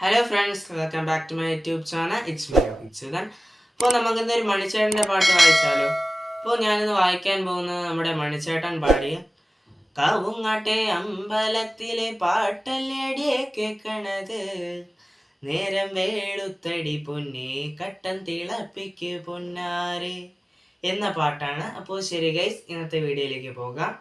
Hello friends, welcome back to my YouTube channel. It's me ഇറ്റ്സുദൻ. അപ്പോൾ നമുക്കിന്ന് ഒരു മണിച്ചേട്ടൻ്റെ പാട്ട് വായിച്ചാലോ? അപ്പോൾ ഞാനിന്ന് വായിക്കാൻ പോകുന്നത് നമ്മുടെ മണിച്ചേട്ടൻ പാടിയ കവുങ്ങാട്ടെ അമ്പലത്തിലെ പാട്ടല്ലടിയെ കേൾക്കണത്, നേരം വേളുത്തടി പൊന്നെ കട്ടൻ തിളപ്പിക്ക് പൊന്നാരെ എന്ന പാട്ടാണ്. അപ്പോൾ ശരി ഗൈസ്, ഇന്നത്തെ വീഡിയോയിലേക്ക് പോകാം.